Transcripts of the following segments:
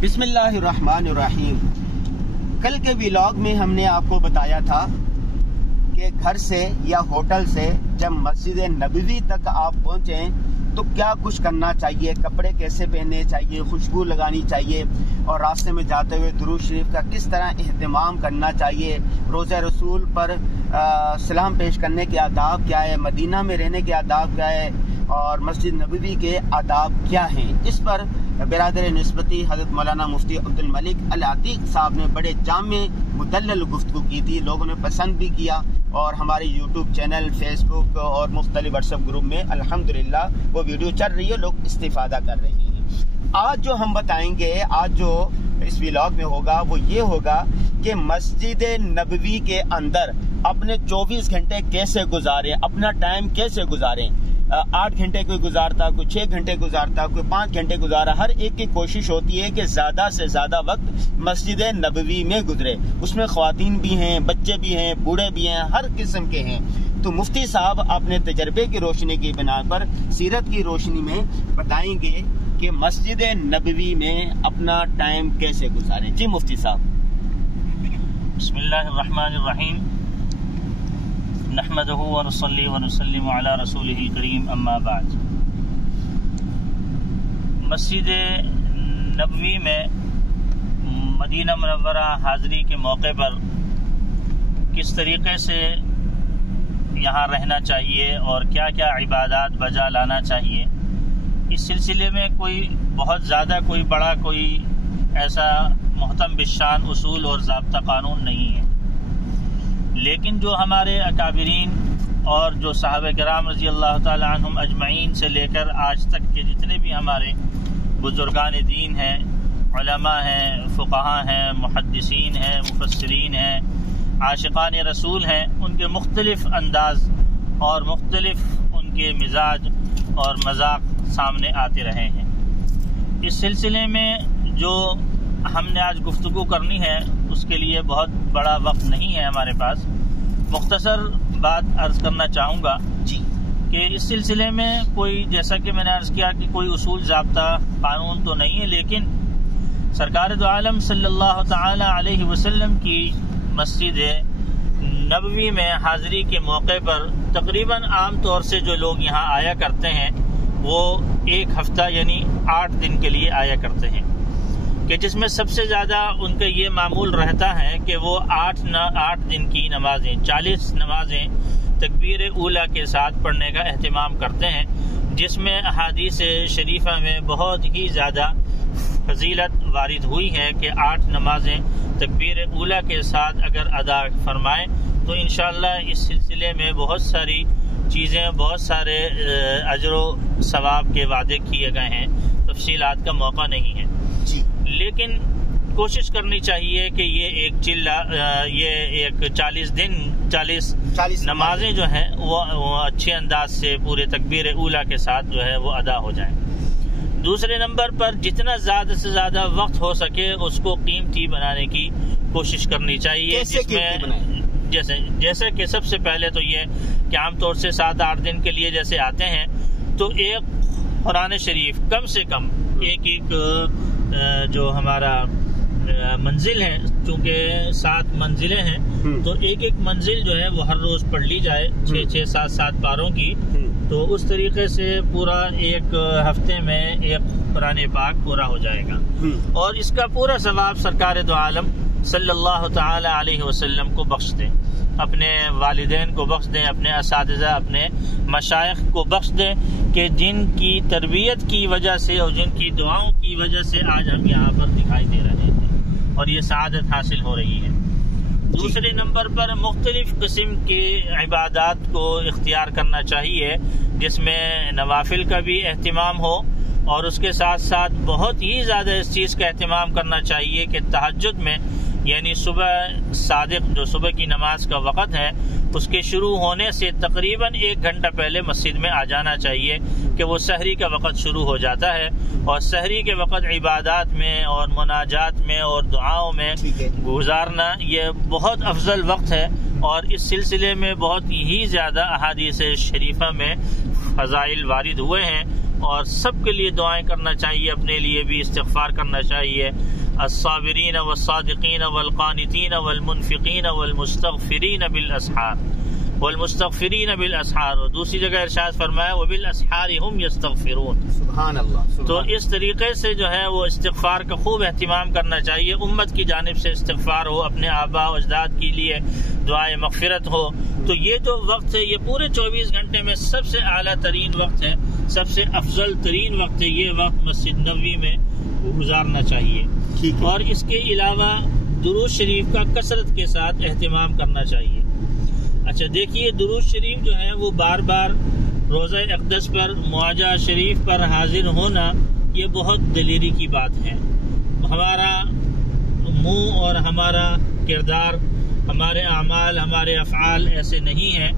बिस्मिल्लाहिर्रहमानिर्रहीम। कल के व्लॉग में हमने आपको बताया था कि घर से या होटल से जब मस्जिद नबवी तक आप पहुंचें तो क्या कुछ करना चाहिए, कपड़े कैसे पहनने चाहिए, खुशबू लगानी चाहिए और रास्ते में जाते हुए दुरूद शरीफ का किस तरह एहतमाम करना चाहिए, रोज़ा रसूल पर सलाम पेश करने के आदाब क्या है, मदीना में रहने के आदाब क्या है और मस्जिद नबवी के आदाब क्या हैं। इस पर बिरादर निस्बती हज़रत मौलाना मुफ्ती अब्दुल मलिक अल अतीक साहब ने बड़े जामे मुदल्लल गुफ्तगू की थी। लोगों ने पसंद भी किया और हमारे यूट्यूब चैनल, फेसबुक और मुख्तलिफ व्हाट्सएप ग्रुप में अल्हम्दुलिल्लाह वो वीडियो चल रही है, लोग इस्तिफादा कर रहे हैं। आज जो हम बताएंगे, आज जो इस व्लॉग में होगा वो ये होगा कि मस्जिद नबवी के अंदर अपने 24 घंटे कैसे गुजारें, अपना टाइम कैसे गुजारें। 8 घंटे कोई गुजारता, कोई 6 घंटे गुजारता, कोई 5 घंटे गुजारा। हर एक की कोशिश होती है कि ज्यादा से ज्यादा वक्त मस्जिद नबवी में गुजरे। उसमें ख्वातीन भी हैं, बच्चे भी हैं, बूढ़े भी हैं, हर किस्म के हैं। तो मुफ्ती साहब अपने तजर्बे की रोशनी की बिना पर, सीरत की रोशनी में बताएंगे कि मस्जिद नबवी में अपना टाइम कैसे गुजारें। जी मुफ्ती साहब। बिस्मिल्लाहिर्रहमानिर्रहीम। नहमदुहु व नुसल्ली व नुसल्लिमु अला रसूलिहिल करीम, अम्मा बाद। मस्जिद नबवी में मदीना मुनव्वरा हाज़री के मौके पर किस तरीक़े से यहाँ रहना चाहिए और क्या क्या इबादत बजा लाना चाहिए, इस सिलसिले में कोई बहुत ज़्यादा कोई बड़ा कोई ऐसा मुहतम बिशान उसूल और ज़ाब्ता कानून नहीं है। लेकिन जो हमारे अकाबिरीन और जो साहबे किराम रज़ी अल्लाह ताला अन्हुम अजमईन से लेकर आज तक के जितने भी हमारे बुजुर्गान दीन हैं, उलमा हैं, फुक़हा हैं, मुहद्दिसीन हैं, मुफस्सिरीन हैं, आशिकान रसूल हैं, उनके मुख्तलिफ अंदाज़ और मुख्तलिफ उनके मिजाज और मजाक सामने आते रहे हैं। इस सिलसिले में जो हमने आज गुफ्तगू करनी है उसके लिए बहुत बड़ा वक्त नहीं है हमारे पास। मुख्तसर बात अर्ज़ करना चाहूँगा जी कि इस सिलसिले में कोई, जैसा कि मैंने अर्ज़ किया कि कोई उसूल ज़ाब्ता कानून तो नहीं है, लेकिन सरकार दो आलम सल्लल्लाहु ताला अलैहि वसल्लम की मस्जिद नबवी में हाज़री के मौके पर तकरीबन आम तौर से जो लोग यहाँ आया करते हैं वो एक हफ्ता यानी 8 दिन के लिए आया करते हैं, कि जिसमें सबसे ज़्यादा उनका ये मामूल रहता है कि वो 8 दिन की नमाजें, 40 नमाजें तकबीर ऊला के साथ पढ़ने का एहतिमाम करते हैं, जिसमें अहादीस शरीफा में बहुत ही ज़्यादा फजीलत वारिद हुई है कि 8 नमाजें तकबीर ऊला के साथ अगर अदा फरमाएँ तो इंशाअल्लाह इस सिलसिले में बहुत सारी चीज़ें, बहुत सारे अजर सवाब के वादे किए गए हैं। तफसीलात का मौका नहीं है जी, लेकिन कोशिश करनी चाहिए कि ये एक 40 नमाजें जो हैं वो अच्छे अंदाज से पूरे तकबीर ऊला के साथ जो है वो अदा हो जाएं। दूसरे नंबर पर जितना ज़्यादा से ज़्यादा वक्त हो सके उसको कीमती बनाने की कोशिश करनी चाहिए, जिसमें जैसे कि सबसे पहले तो ये कि आमतौर से 7-8 दिन के लिए जैसे आते हैं तो एक कुरान शरीफ कम से कम एक जो हमारा मंजिल है, चूँकि 7 मंजिलें हैं तो एक मंजिल जो है वो हर रोज़ पढ़ ली जाए 6-6, 7-7 पारों की। तो उस तरीके से पूरा एक हफ्ते में एक कुरान पाक पूरा हो जाएगा और इसका पूरा सवाब सरकार दो आलम सल्लल्लाहु ताला अलैहि वसल्लम को बख्श दें, अपने वालिदैन को बख्श दें, अपने असातिज़ा, अपने मशाइख को बख्श दें कि जिनकी तरबियत की वजह से और जिनकी दुआओं की वजह से आज हम यहाँ पर दिखाई दे रहे हैं और ये सआदत हासिल हो रही है। दूसरे नंबर पर मुख्तलिफ किस्म के इबादत को इख्तियार करना चाहिए, जिसमें नवाफिल का भी एहतिमाम हो और उसके साथ साथ बहुत ही ज़्यादा इस चीज़ का एहतिमाम करना चाहिए कि तहज्जुद में यानी सुबह सादिक जो सुबह की नमाज का वक़्त है उसके शुरू होने से तकरीबन 1 घंटा पहले मस्जिद में आ जाना चाहिए कि वो सहरी का वक़्त शुरू हो जाता है और सहरी के वक़्त इबादत में और मुनाजात में और दुआओं में गुजारना ये बहुत अफजल वक्त है और इस सिलसिले में बहुत ही ज़्यादा अहादीस शरीफा में फ़ज़ाइल वारिद हुए हैं और सबके लिए दुआएं करना चाहिए, अपने लिए भी इस्तिग़फ़ार करना चाहिए। अस्साबिरीन वस्सादिक़ीन वल्क़ानितीन वल्मुनफ़िक़ीन वल्मुस्तग़फ़िरीन बिलअस्हार वल्मुस्तग़फ़िरीन बिलअस्हार। और दूसरी जगह इरशाद फरमाया वबिलअस्हारि हुम यस्तग़फ़िरून। सुभान अल्लाह। तो इस तरीके से जो है वो इस्तिग़फ़ार का खूब एहतिमाम करना चाहिए। उम्मत की जानिब से इस्तिग़फ़ार हो, अपने आबा अजदाद के लिए दुआए मग़फ़िरत हो। तो ये जो वक्त है, ये पूरे 24 घंटे में सबसे आला तरीन वक्त है, सबसे अफजल तरीन वक्त है। ये वक्त मस्जिद नबवी में गुजारना चाहिए। ठीक है। और इसके अलावा दुरूद शरीफ का कसरत के साथ एहतिमाम करना चाहिए। अच्छा देखिए, दुरूद शरीफ जो है वो बार बार रोज़ा अक़दस पर, मुआजा शरीफ पर हाजिर होना, ये बहुत दलेरी की बात है। हमारा मुंह और हमारा किरदार, हमारे अमाल, हमारे अफ़आल ऐसे नहीं हैं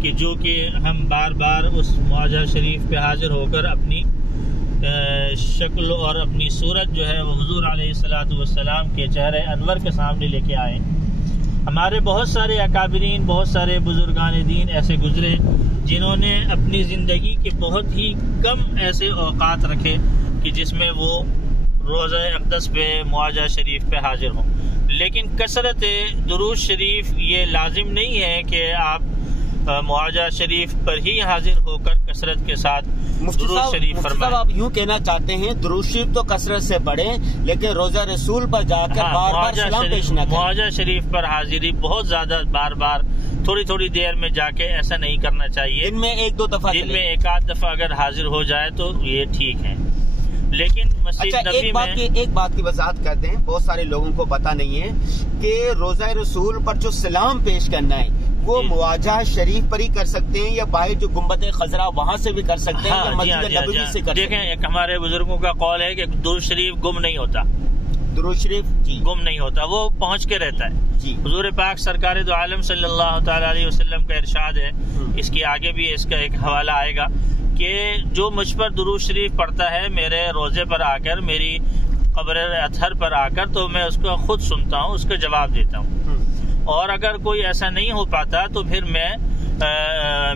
कि जो कि हम बार बार उस मुआजा शरीफ पे हाजिर होकर अपनी शक्ल और अपनी सूरत जो है वो हुज़ूर अलैहिस्सलातु वस्सलाम के चेहरे अनवर के सामने लेके आए। हमारे बहुत सारे अकाबिरीन, बहुत सारे बुजुर्गान दीन ऐसे गुजरे जिन्होंने अपनी ज़िंदगी के बहुत ही कम ऐसे औकात रखे कि जिसमें वो रोज़ा अक़दस पे, मुआजा शरीफ पे हाजिर हों। लेकिन कसरत दुरूद शरीफ ये लाजिम नहीं है कि आप मुआजा शरीफ पर ही हाजिर होकर कसरत के साथ दुरूद शरीफ फरमाएं। आप यूँ कहना चाहते हैं दुरूद शरीफ तो कसरत से बढ़े, लेकिन रोज़ा रसूल पर जाकर बार बार सलाम पेश न करें। मुआजा शरीफ पर हाजिरी बहुत ज्यादा बार बार थोड़ी थोड़ी देर में जाके ऐसा नहीं करना चाहिए। दिन में एक दो दफा, दिन में एक आध दफा अगर हाजिर हो जाए तो ये ठीक है। लेकिन मस्जिद नबी में एक बात की वजाहत करते हैं, बहुत सारे लोगों को पता नहीं है कि रोज़ा रसूल पर जो सलाम पेश करना है वो मुआजा शरीफ पर ही कर सकते हैं या बाहर जो गुम्बद खजरा वहाँ से भी कर सकते हैं, या मस्जिद नबवी से कर सकते हैं। देखें, एक हमारे बुजुर्गों का कौल है कि दुरूद शरीफ गुम नहीं होता। दुरूद शरीफ जी गुम नहीं होता, वो पहुँच के रहता है जी। हुजूर पाक सरकार दो आलम सल्लल्लाहु तआला अलैहि वसल्लम का इरशाद है, इसके आगे भी इसका एक हवाला आएगा कि जो मुझ पर दुरूद शरीफ पढ़ता है मेरे रोजे पर आकर, मेरी कब्र अतहर पर आकर, तो मैं उसको खुद सुनता हूँ, उसका जवाब देता हूँ। और अगर कोई ऐसा नहीं हो पाता तो फिर मैं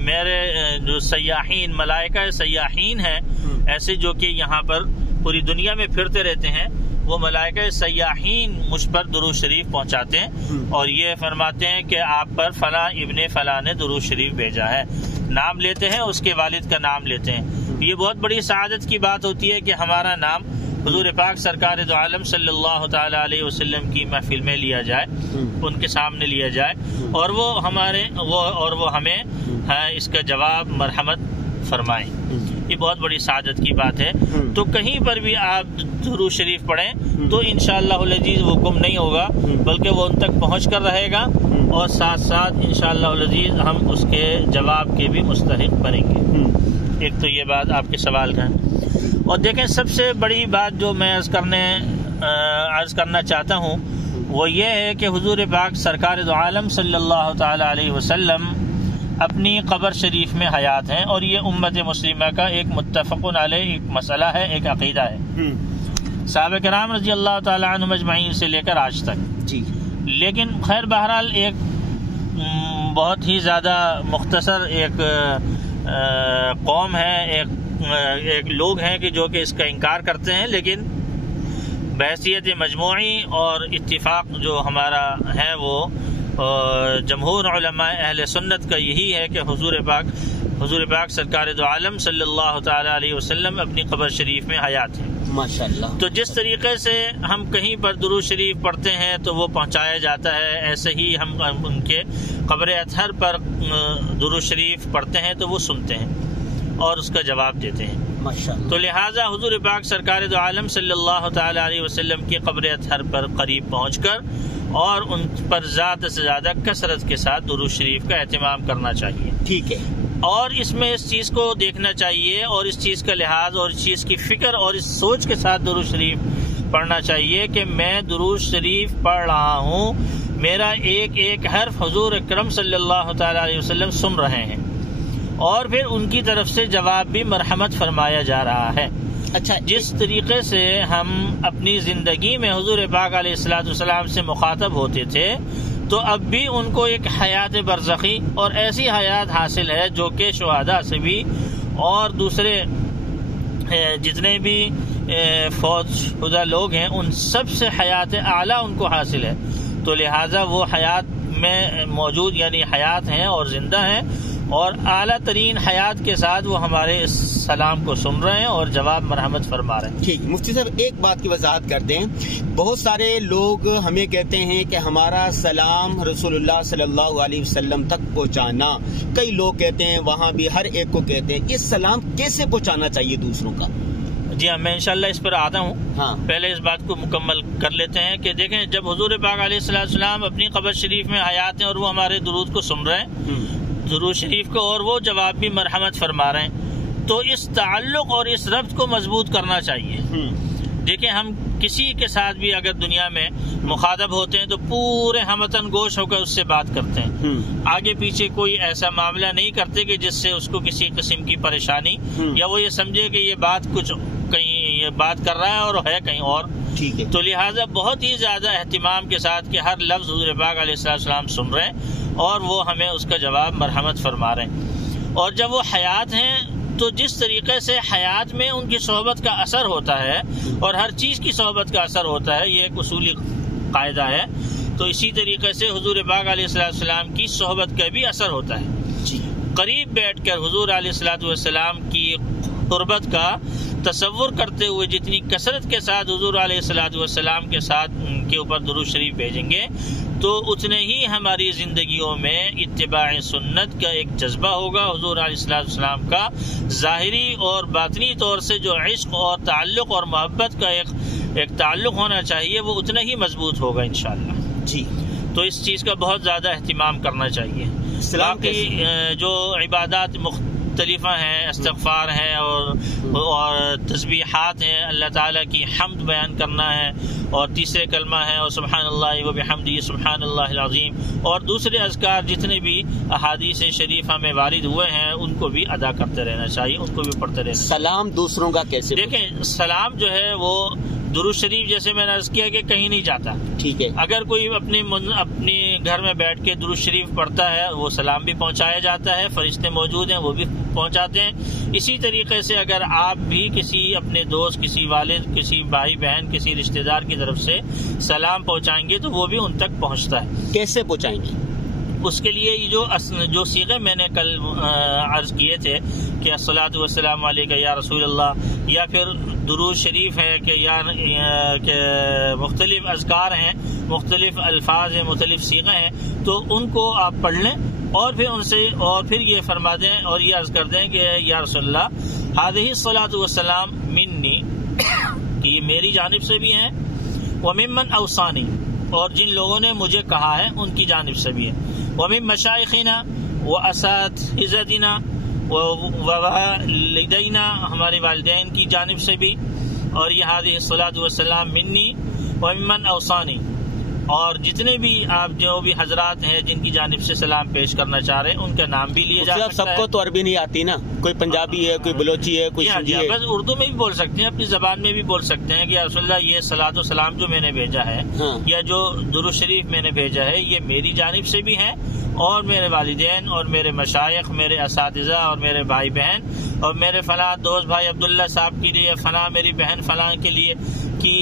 मेरे जो सयाहीन, मलाइका सयाहीन हैं ऐसे जो कि यहाँ पर पूरी दुनिया में फिरते रहते हैं, वो मलाइका सयाहीन मुझ पर दुरूद शरीफ पहुँचाते हैं और ये फरमाते हैं कि आप पर फला इब्ने फला ने दुरूद शरीफ भेजा है। नाम लेते हैं, उसके वालिद का नाम लेते हैं। ये बहुत बड़ी सआदत की बात होती है कि हमारा नाम हुजूर पाक सरकार दो आलम सल्लल्लाहु तआला अलैहि वसल्लम की महफिल में लिया जाए, उनके सामने लिया जाए और वो हमें इसका जवाब मरहमत फरमाएं। ये बहुत बड़ी सआदत की बात है। तो कहीं पर भी आप दुरूद शरीफ पढ़ें तो इंशाअल्लाहुल अजीज वो गुम नहीं होगा, बल्कि वो उन तक पहुँच कर रहेगा और साथ साथ इंशाअल्लाहुल अजीज हम उसके जवाब के भी मुस्तहिक बनेंगे। एक तो ये बात आपके सवाल का है। और देखें, सबसे बड़ी बात जो मैं अर्ज करना चाहता हूँ वो ये है कि हुजूर पाक सरकार दो आलम सल्लल्लाहु तआला अलैहि वसल्लम अपनी कब्र शरीफ में हयात हैं और ये उम्मत मुस्लिमा का एक मुत्तफ़क़ुन अलैह एक मसला है, एक अक़ीदा है सहाबा किराम रज़ी अल्लाह ताला अन्हुम अजमईन से लेकर आज तक जी। लेकिन खैर बहरहाल एक बहुत ही ज़्यादा मुख्तसर एक कौम है, एक लोग हैं कि जो कि इसका इनकार करते हैं। लेकिन बहैसियत मजमूई और इत्तिफाक जो हमारा है वो जमहूर उलमा अहले सुन्नत का यही है कि हुजूर पाक सरकार दो आलम सल्लल्लाहु तआला अलैहि वसल्लम अपनी कब्र शरीफ में हयात है माशाअल्लाह। तो जिस तरीके से हम कहीं पर दुरूद शरीफ पढ़ते हैं तो वो पहुँचाया जाता है, ऐसे ही हम उनके कब्र अतहर पर दुरूद शरीफ पढ़ते हैं तो वो सुनते हैं और उसका जवाब देते हैं माशाअल्लाह। तो लिहाजा हुजूर पाक सरकार दो आलम सल्लल्लाहु तआला अलैहि वसल्लम के कब्र अतहर पर करीब पहुँचकर और उन पर ज़्यादा से ज़्यादा कसरत के साथ दुरूद शरीफ का एहतिमाम करना चाहिए। ठीक है। और इसमें इस चीज़ को देखना चाहिए और इस चीज़ का लिहाज और इस चीज़ की फ़िक्र और इस सोच के साथ दुरूद शरीफ पढ़ना चाहिए कि मैं दुरूद शरीफ पढ़ रहा हूँ, मेरा एक एक हर्फ हुजूर अकरम सल्लल्लाहु तआला अलैहि वसल्लम सुन रहे हैं और फिर उनकी तरफ से जवाब भी मरहमत फरमाया जा रहा है। अच्छा, जिस तरीके से हम अपनी ज़िंदगी में हुजूर पाक अलैहिस्सलातु वस्सलाम से मुखातब होते थे तो अब भी उनको एक हयात बरज़खी और ऐसी हयात हासिल है जो कि शुहादा से भी और दूसरे जितने भी फौतशुदा लोग हैं उन सब से हयात आला उनको हासिल है, तो लिहाजा वो हयात में मौजूद यानी हयात हैं और जिंदा हैं और आला तरीन हयात के साथ वो हमारे सलाम को सुन रहे हैं और जवाब मरहमत फरमा रहे हैं। ठीक, मुफ्ती साहब एक बात की वजाहत कर दें। बहुत सारे लोग हमें कहते हैं कि हमारा सलाम रसूलुल्लाह सल्लल्लाहु अलैहि वसल्लम तक पहुंचाना, कई लोग कहते हैं, वहाँ भी हर एक को कहते हैं, इस सलाम कैसे पहुंचाना चाहिए दूसरों का? जी हाँ, मैं इंशाल्लाह इस पर आता हूँ। हाँ। पहले इस बात को मुकम्मल कर लेते हैं कि देखें, जब हुजूर पाक अलैहिस्सलाम अपनी कब्र शरीफ में हयात हैं और वो हमारे दुरूद को सुन रहे हैं, दुरूद शरीफ को, और वो जवाब भी मरहमत फरमा रहे हैं, तो इस ताल्लुक और इस रब्त को मजबूत करना चाहिए। देखिए, हम किसी के साथ भी अगर दुनिया में मुखातब होते हैं तो पूरे हमतन गोश होकर उससे बात करते हैं, आगे पीछे कोई ऐसा मामला नहीं करते कि जिससे उसको किसी किस्म की परेशानी या वो ये समझे कि ये बात कुछ कहीं ये बात कर रहा है और है कहीं और। ठीक है। तो लिहाजा बहुत ही ज्यादा एहतिमाम के साथ कि हर लफ्ज हुजूर पाक अलैहिस्सलाम सुन रहे हैं और वो हमें उसका जवाब मरहमत फरमा रहे हैं। और जब वो हयात हैं तो जिस तरीके से हयात में उनकी सोहबत का असर होता है और हर चीज की सोहबत का असर होता है, ये एक उसूली कायदा है, तो इसी तरीके से हुजूर पाक अलैहिस्सलाम की सोहबत का भी असर होता है। करीब बैठकर हुजूर अलैहिस्सलाम की कुर्बत का तसव्वुर करते हुए जितनी कसरत के साथ हुजूर अलैहिस्सलाम के साथ के ऊपर दुरूद शरीफ भेजेंगे तो उतने ही हमारी जिंदगियों में इत्तिबाए सुन्नत का एक जज्बा होगा। हुजूर अलैहिस्सलाम का ज़ाहिरी और बातनी तौर से जो इश्क और ताल्लुक और मोहब्बत का एक ताल्लुक होना चाहिए वो उतना ही मजबूत होगा इंशाअल्लाह। जी, तो इस चीज़ का बहुत ज़्यादा एहतिमाम करना चाहिए। बाकी जो इबादत मुख्तलिफा हैं, इस्तिग़फ़ार है और तस्बीहात हैं, अल्लाह ताला की हम्द बयान करना है, और तीसरे कलमा है और सुब्हानल्लाह व बिहम्दिही सुब्हानल्लाहिल अज़ीम, और दूसरे अज़कार जितने भी अहादीस शरीफा में वारिद हुए हैं उनको भी अदा करते रहना चाहिए, उनको भी पढ़ते रहना। सलाम दूसरों का कैसे? देखें, सलाम जो है वो दुरूद शरीफ जैसे मैंने अर्ज किया कि कहीं नहीं जाता। ठीक है। अगर कोई अपने घर में बैठ के दुरूद शरीफ पढ़ता है वो सलाम भी पहुंचाया जाता है, फरिश्ते मौजूद हैं वो भी पहुंचाते हैं। इसी तरीके से अगर आप भी किसी अपने दोस्त, किसी वालिद, किसी भाई बहन, किसी रिश्तेदार की तरफ से सलाम पहुंचाएंगे तो वो भी उन तक पहुंचता है। कैसे पहुंचाएंगे? उसके लिए जो सीगे मैंने कल अर्ज किए थे कि अस्सलातु वस्सलामु अलैका या रसूल अल्लाह, या फिर दुरूद शरीफ है कि मुख्तलिफ अज़कार हैं, मुख्तलिफ अल्फाज हैं, मुख्तलिफ सीगे हैं, तो उनको आप पढ़ लें और फिर उनसे और फिर ये फरमा दें और ये अर्ज कर दें कि या रसूल अल्लाह हाज़िही अस्सलातु वस्सलाम मिन्नी, कि ये मेरी जानिब से भी हैं, व मिम्मन औसानी, और जिन लोगों ने मुझे कहा है उनकी जानिब से भी है, वमिन मशाइखिना व असातिज़तिना व वालिदैना, हमारे वालिदैन की जानिब से भी, और ये हाज़िही सलातु वस्सलाम मिन्नी व मिम्मन औसानी, और जितने भी आप जो भी हजरात हैं जिनकी जानिब से सलाम पेश करना चाह रहे हैं उनका नाम भी लिए जा सकता है। सबको तो अरबी नहीं आती ना, कोई पंजाबी है, कोई बलोची है, कोई सिंधी है। बस उर्दू में भी बोल सकते हैं, अपनी जबान में भी बोल सकते हैं कि या रसूलल्लाह ये सलातो सलाम जो मैंने भेजा है, या जो दुरूद शरीफ मैंने भेजा है, ये मेरी जानिब से भी है और मेरे वालिदैन और मेरे मशाइख, मेरे असातिज़ा और मेरे भाई बहन और मेरे फलां दोस्त भाई अब्दुल्ला साहब के लिए, फलां मेरी बहन फलां के लिए की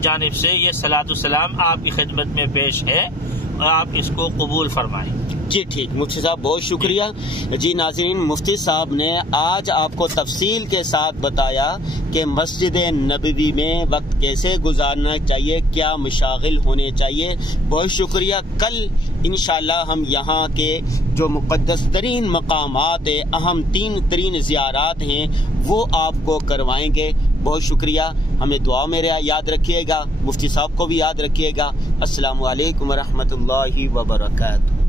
जानिब से ये सलातो सलाम आपकी खिदमत में पेश है, आप इसको कबूल फरमाएं। जी ठीक, मुफ्ती साहब बहुत शुक्रिया। जी नाज़रीन, मुफ्ती साहब ने आज आपको तफसील के साथ बताया कि मस्जिद नबवी में वक्त कैसे गुजारना चाहिए, क्या मशागिल होने चाहिए। बहुत शुक्रिया। कल इंशाल्लाह हम यहाँ के जो मुक़द्दस तरीन मकामात है, अहम तीन ज़ियारात हैं, वो आपको करवाएंगे। बहुत शुक्रिया। हमें दुआ में याद रखिएगा, मुफ्ती साहब को भी याद रखिएगा। अस्सलामु अलैकुम व रहमतुल्लाहि व बरकातुहू।